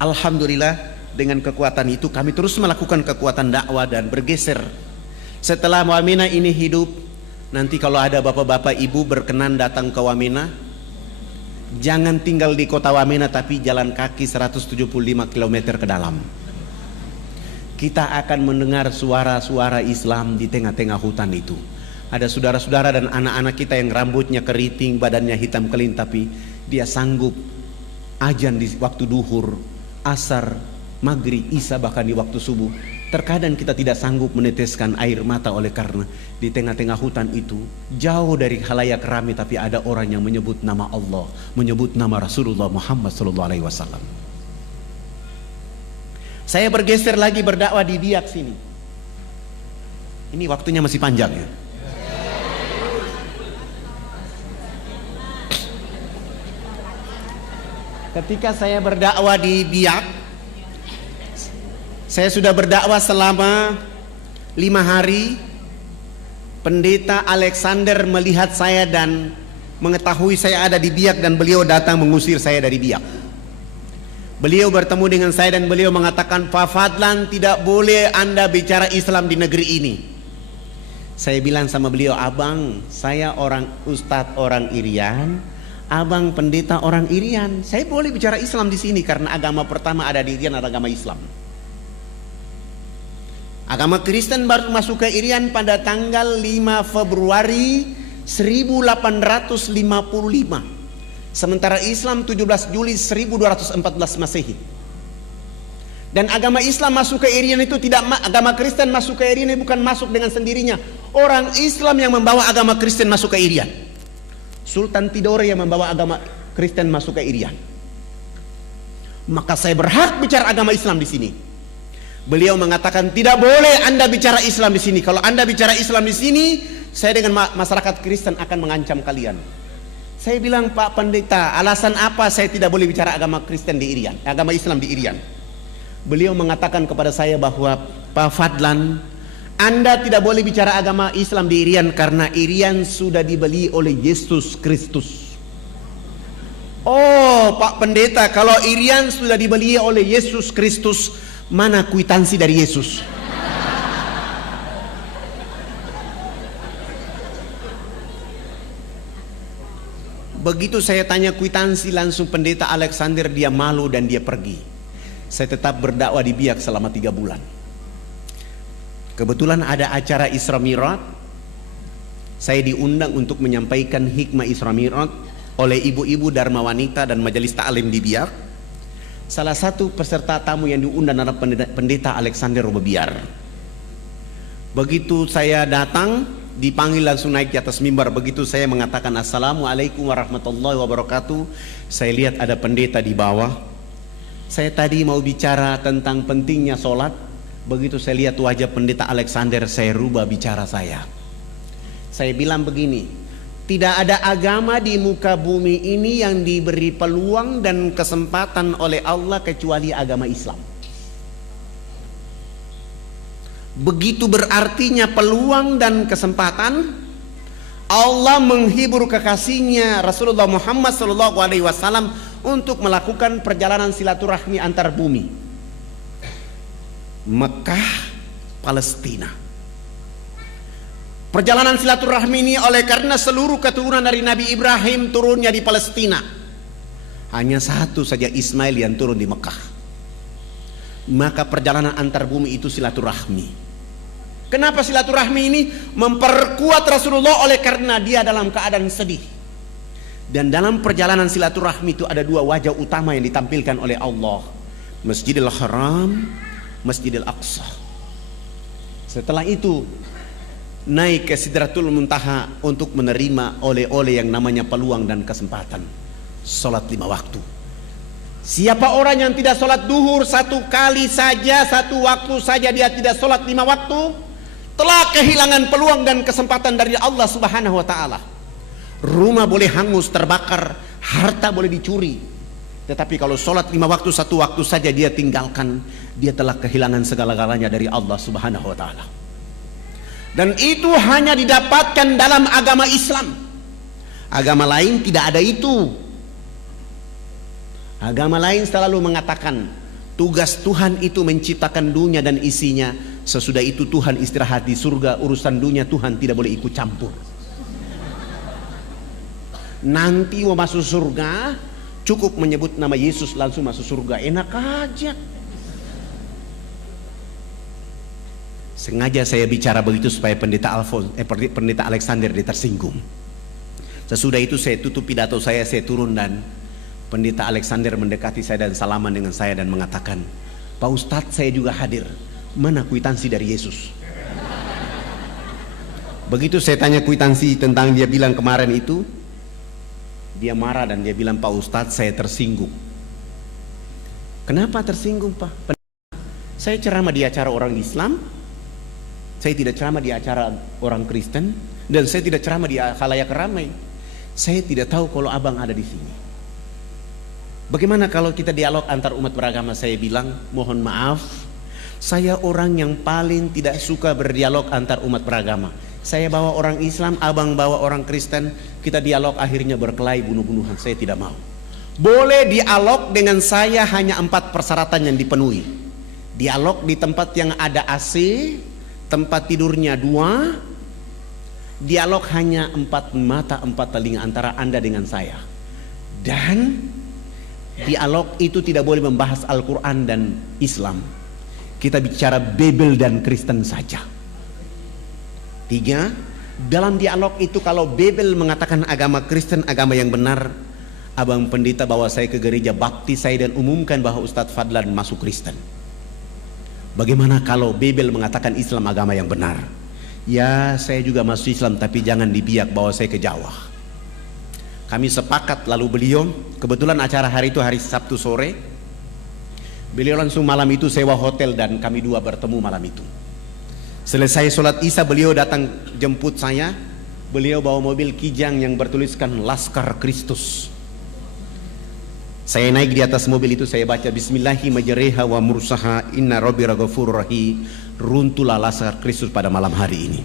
Alhamdulillah, dengan kekuatan itu kami terus melakukan kekuatan dakwah dan bergeser. Setelah Wamena ini hidup, nanti kalau ada bapak-bapak ibu berkenan datang ke Wamena, jangan tinggal di kota Wamena tapi jalan kaki 175 km ke dalam. Kita akan mendengar suara-suara Islam di tengah-tengah hutan itu. Ada saudara-saudara dan anak-anak kita yang rambutnya keriting, badannya hitam kelin, tapi dia sanggup azan di waktu duhur, asar, maghrib, isya, bahkan di waktu subuh. Terkadang kita tidak sanggup meneteskan air mata oleh karena di tengah-tengah hutan itu, jauh dari khalayak ramai, tapi ada orang yang menyebut nama Allah, menyebut nama Rasulullah Muhammad SAW. Saya bergeser lagi berdakwah di Biak sini. Ini waktunya masih panjang ya. Ketika saya berdakwah di Biak, saya sudah berdakwah selama 5 hari. Pendeta Alexander melihat saya dan mengetahui saya ada di Biak, dan beliau datang mengusir saya dari Biak. Beliau bertemu dengan saya dan beliau mengatakan, Pak Fadlan, tidak boleh Anda bicara Islam di negeri ini. Saya bilang sama beliau, abang, saya orang ustadz orang Irian, abang pendeta orang Irian, saya boleh bicara Islam di sini karena agama pertama ada di Irian adalah agama Islam. Agama Kristen baru masuk ke Irian pada tanggal 5 Februari 1855. Sementara Islam 17 Juli 1214 Masehi. Dan agama Islam masuk ke Irian itu tidak, agama Kristen masuk ke Irian bukan masuk dengan sendirinya. Orang Islam yang membawa agama Kristen masuk ke Irian. Sultan Tidore yang membawa agama Kristen masuk ke Irian. Maka saya berhak bicara agama Islam di sini. Beliau mengatakan, tidak boleh Anda bicara Islam di sini. Kalau Anda bicara Islam di sini, saya dengan masyarakat Kristen akan mengancam kalian. Saya bilang, Pak Pendeta, alasan apa saya tidak boleh bicara agama Kristen di Irian, agama Islam di Irian? Beliau mengatakan kepada saya bahwa, Pak Fadlan, Anda tidak boleh bicara agama Islam di Irian karena Irian sudah dibeli oleh Yesus Kristus. Oh, Pak Pendeta, kalau Irian sudah dibeli oleh Yesus Kristus, mana kwitansi dari Yesus? Begitu saya tanya kwitansi, langsung Pendeta Alexander dia malu dan dia pergi. Saya tetap berdakwah di Biak selama 3 bulan. Kebetulan ada acara Isra Mi'raj. Saya diundang untuk menyampaikan hikmah Isra Mi'raj oleh ibu-ibu Dharma Wanita dan Majelis Ta'lim di Biak. Salah satu peserta tamu yang diundang adalah Pendeta Alexander Robobiar. Begitu saya datang, dipanggil langsung naik di atas mimbar. Begitu saya mengatakan Assalamualaikum warahmatullahi wabarakatuh, saya lihat ada pendeta di bawah. Saya tadi mau bicara tentang pentingnya sholat. Begitu saya lihat wajah Pendeta Alexander, saya rubah bicara saya. Saya bilang begini, tidak ada agama di muka bumi ini yang diberi peluang dan kesempatan oleh Allah kecuali agama Islam. Begitu berartinya peluang dan kesempatan. Allah menghibur kekasihnya Rasulullah Muhammad SAW untuk melakukan perjalanan silaturahmi antar bumi, Mekah, Palestina. Perjalanan silaturahmi ini oleh karena seluruh keturunan dari Nabi Ibrahim turunnya di Palestina. Hanya satu saja Ismail yang turun di Mekah. Maka perjalanan antar bumi itu silaturahmi. Kenapa silaturahmi ini memperkuat Rasulullah? Oleh karena dia dalam keadaan sedih. Dan dalam perjalanan silaturahmi itu ada 2 wajah utama yang ditampilkan oleh Allah, Masjidil Haram, Masjidil Aqsa. Setelah itu naik ke Sidratul Muntaha untuk menerima oleh-oleh yang namanya peluang dan kesempatan sholat 5 waktu. Siapa orang yang tidak sholat duhur 1 kali saja, 1 waktu saja dia tidak sholat 5 waktu, telah kehilangan peluang dan kesempatan dari Allah Subhanahu wa ta'ala. Rumah boleh hangus, terbakar, harta boleh dicuri, tetapi kalau sholat 5 waktu 1 waktu saja dia tinggalkan, dia telah kehilangan segala-galanya dari Allah Subhanahu wa ta'ala. Dan itu hanya didapatkan dalam agama Islam. Agama lain tidak ada itu. Agama lain selalu mengatakan Tugas Tuhan itu menciptakan dunia dan isinya. Sesudah itu Tuhan istirahat di surga. Urusan dunia Tuhan tidak boleh ikut campur. Nanti mau masuk surga, cukup menyebut nama Yesus langsung masuk surga. Enak aja. Sengaja saya bicara begitu supaya pendeta Alexander dia tersinggung. Sesudah itu saya tutup pidato saya turun dan pendeta Alexander mendekati saya dan salaman dengan saya dan mengatakan, "Pak Ustadz, saya juga hadir. Mana kwitansi dari Yesus?" Begitu saya tanya kwitansi tentang dia bilang kemarin itu, dia marah dan dia bilang, "Pak Ustadz, saya tersinggung." Kenapa tersinggung, Pak? Saya ceramah di acara orang Islam, saya tidak ceramah di acara orang Kristen, dan saya tidak ceramah di khalayak ramai. Saya tidak tahu kalau abang ada di sini. Bagaimana kalau kita dialog antar umat beragama? Saya bilang, mohon maaf, saya orang yang paling tidak suka berdialog antar umat beragama. Saya bawa orang Islam, abang bawa orang Kristen, kita dialog akhirnya berkelahi bunuh-bunuhan. Saya tidak mau. Boleh dialog dengan saya hanya 4 persyaratan yang dipenuhi. Dialog di tempat yang ada AC, tempat tidurnya 2, dialog hanya 4 mata 4 telinga antara Anda dengan saya, dan dialog itu tidak boleh membahas Al-Quran dan Islam. Kita bicara Bible dan Kristen saja. 3, dalam dialog itu kalau Bible mengatakan agama Kristen agama yang benar, abang pendeta bawa saya ke gereja baptis saya dan umumkan bahwa Ustadz Fadlan masuk Kristen. Bagaimana kalau Bible mengatakan Islam agama yang benar? Ya, saya juga masuk Islam, tapi jangan dibiak bawa saya ke Jawa. Kami sepakat, lalu beliau, kebetulan acara hari itu hari Sabtu sore, beliau langsung malam itu sewa hotel dan kami 2 bertemu malam itu. Selesai sholat Isya beliau datang jemput saya. Beliau bawa mobil Kijang yang bertuliskan Laskar Kristus. Saya naik di atas mobil itu, saya baca Bismillahi majreha wa mursaha inna rabbi ghafurur rahim. Runtuhlah Laskar Kristus pada malam hari ini.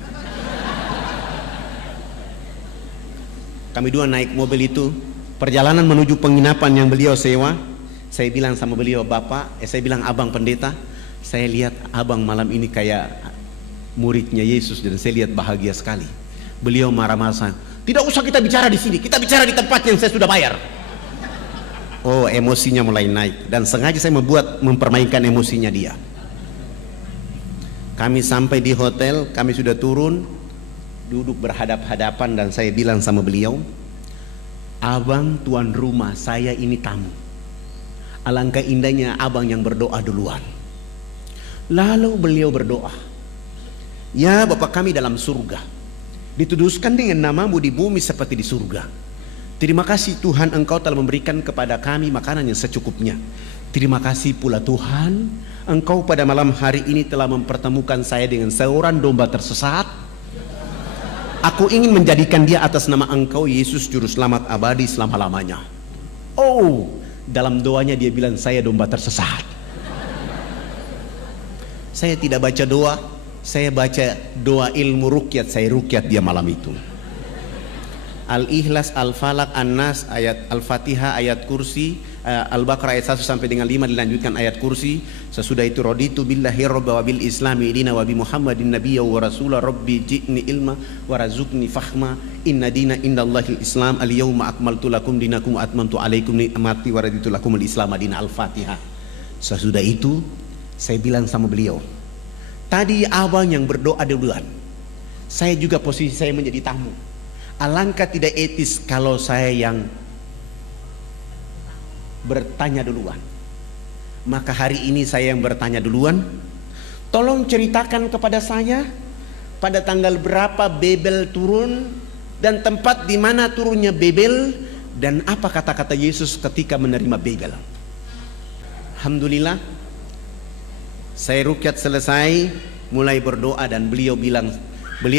Kami 2 naik mobil itu, perjalanan menuju penginapan yang beliau sewa. Saya bilang sama beliau, saya bilang, abang pendeta, saya lihat abang malam ini kayak muridnya Yesus dan saya lihat bahagia sekali. Beliau marah-marah, "Tidak usah kita bicara di sini, kita bicara di tempat yang saya sudah bayar." Oh, emosinya mulai naik dan sengaja saya mempermainkan emosinya dia. Kami sampai di hotel, kami sudah turun, duduk berhadap-hadapan dan saya bilang sama beliau, "Abang tuan rumah, saya ini tamu. Alangkah indahnya abang yang berdoa duluan." Lalu beliau berdoa, "Ya Bapa kami dalam surga, dituduskan dengan namamu di bumi seperti di surga. Terima kasih Tuhan, Engkau telah memberikan kepada kami makanan yang secukupnya. Terima kasih pula Tuhan, Engkau pada malam hari ini telah mempertemukan saya dengan seorang domba tersesat. Aku ingin menjadikan dia atas nama Engkau Yesus Juru Selamat abadi selama-lamanya." Oh, dalam doanya dia bilang saya domba tersesat. Saya tidak baca doa, saya baca doa ilmu rukyat, saya rukyat dia malam itu. Al-Ikhlas, Al-Falaq, An-Nas, ayat Al-Fatihah, ayat kursi, Al-Baqarah ayat 1 sampai dengan 5 dilanjutkan ayat kursi. Sesudah itu raditu billahi rabba wa bil islami dina wa bi Muhammadin nabiyya wa rasula rabbi ji'ni ilma wa razukni fahma inna dina indallahil islam al-yawma akmaltu lakum dinakum wa atmamtu alaikum ni'mati wa raditu lakumul islam dina. Al-Fatihah. Sesudah itu saya bilang sama beliau, "Tadi abang yang berdoa duluan, saya juga posisi saya menjadi tamu. Alangkah tidak etis kalau saya yang bertanya duluan. Maka hari ini saya yang bertanya duluan. Tolong ceritakan kepada saya pada tanggal berapa Babel turun dan tempat di mana turunnya Babel dan apa kata-kata Yesus ketika menerima Babel." Alhamdulillah, saya rukyat selesai, mulai berdoa dan beliau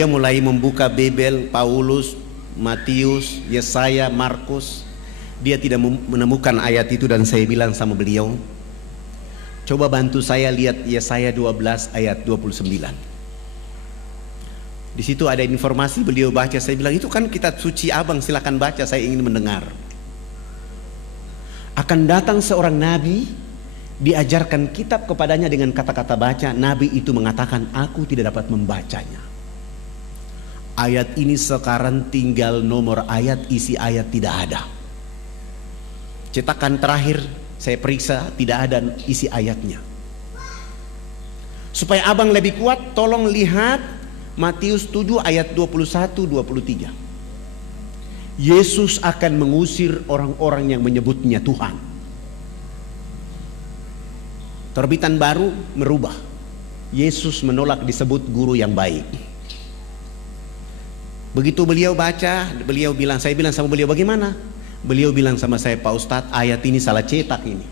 mulai membuka Babel, Paulus, Matius, Yesaya, Markus. Dia tidak menemukan ayat itu dan saya bilang sama beliau, "Coba bantu saya lihat Yesaya 12 ayat 29. Di situ ada informasi, beliau baca, saya bilang, "Itu kan kitab suci abang, silakan baca, saya ingin mendengar." Akan datang seorang nabi Diajarkan kitab kepadanya dengan kata-kata baca. Nabi itu mengatakan, aku tidak dapat membacanya. Ayat ini sekarang tinggal nomor ayat, isi ayat tidak ada. Cetakan terakhir saya periksa tidak ada isi ayatnya. Supaya abang lebih kuat, tolong lihat Matius 7 ayat 21-23. Yesus akan mengusir orang-orang yang menyebutnya Tuhan. Terbitan baru merubah. Yesus menolak disebut guru yang baik. Begitu beliau baca, beliau bilang, saya bilang sama beliau, bagaimana? Beliau bilang sama saya, Pak Ustadz, ayat ini salah cetak ini.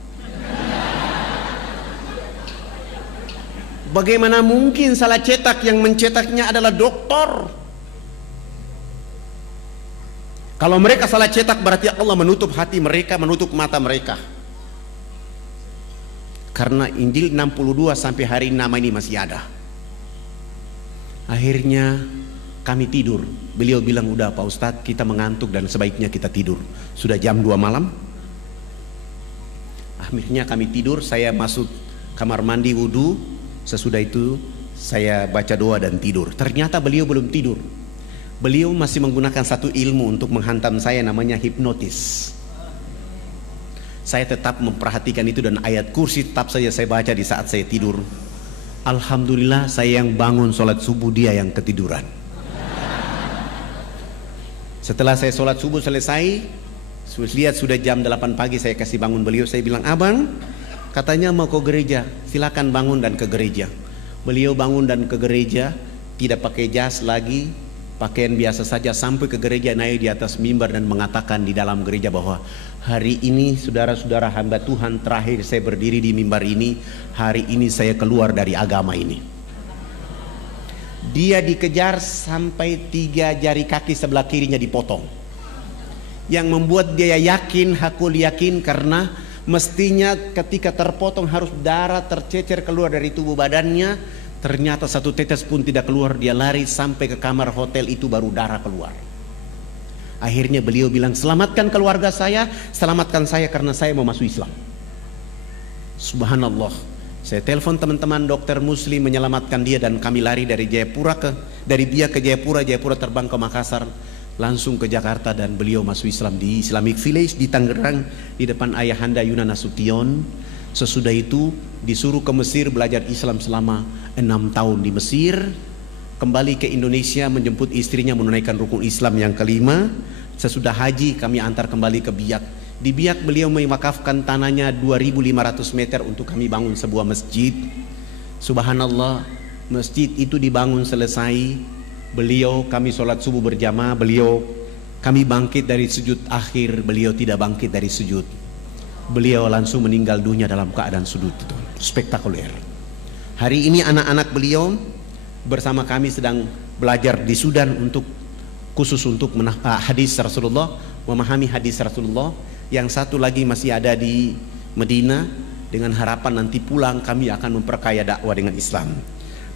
Bagaimana mungkin salah cetak? Yang mencetaknya adalah doktor. Kalau mereka salah cetak berarti Allah menutup hati mereka, menutup mata mereka. Karena Injil 62 sampai hari ini nama ini masih ada. Akhirnya kami tidur. Beliau bilang, udah Pak Ustadz, kita mengantuk dan sebaiknya kita tidur. Sudah jam 2 malam. Akhirnya kami tidur. Saya masuk kamar mandi wudhu. Sesudah itu saya baca doa dan tidur. Ternyata beliau belum tidur. Beliau masih menggunakan satu ilmu untuk menghantam saya, namanya hipnotis. Saya tetap memperhatikan itu dan ayat kursi tetap saja saya baca di saat saya tidur. Alhamdulillah saya yang bangun sholat subuh, dia yang ketiduran. Setelah saya sholat subuh selesai, lihat sudah jam 8 pagi, saya kasih bangun beliau. Saya bilang, abang katanya mau ke gereja, silakan bangun dan ke gereja. Beliau bangun dan ke gereja, tidak pakai jas lagi, pakaian biasa saja, sampai ke gereja, naik di atas mimbar dan mengatakan di dalam gereja bahwa hari ini saudara-saudara hamba Tuhan, terakhir saya berdiri di mimbar ini, hari ini saya keluar dari agama ini. Dia dikejar sampai 3 jari kaki sebelah kirinya dipotong. Yang membuat dia yakin, hakul yakin, karena mestinya ketika terpotong harus darah tercecer keluar dari tubuh badannya. Ternyata satu tetes pun tidak keluar. Dia lari sampai ke kamar hotel itu, baru darah keluar. Akhirnya beliau bilang, selamatkan keluarga saya, selamatkan saya karena saya mau masuk Islam. Subhanallah. Saya telepon teman-teman dokter muslim menyelamatkan dia, dan kami lari dari Biak ke Jayapura, Jayapura terbang ke Makassar, langsung ke Jakarta, dan beliau masuk Islam di Islamic Village di Tangerang di depan ayahanda Yunan Nasution. Sesudah itu disuruh ke Mesir belajar Islam selama 6 tahun di Mesir. Kembali ke Indonesia menjemput istrinya menunaikan rukun Islam yang kelima. Sesudah haji kami antar kembali ke Biak. Di Biak beliau mewakafkan tanahnya 2.500 meter untuk kami bangun sebuah masjid. Subhanallah, masjid itu dibangun selesai. Beliau, kami sholat subuh berjamaah. Kami bangkit dari sujud akhir. Beliau tidak bangkit dari sujud. Beliau langsung meninggal dunia dalam keadaan sujud itu. Spektakuler. Hari ini anak-anak beliau bersama kami sedang belajar di Sudan khusus untuk hadis Rasulullah, memahami hadis Rasulullah. Yang satu lagi masih ada di Medina, dengan harapan nanti pulang kami akan memperkaya dakwah dengan Islam.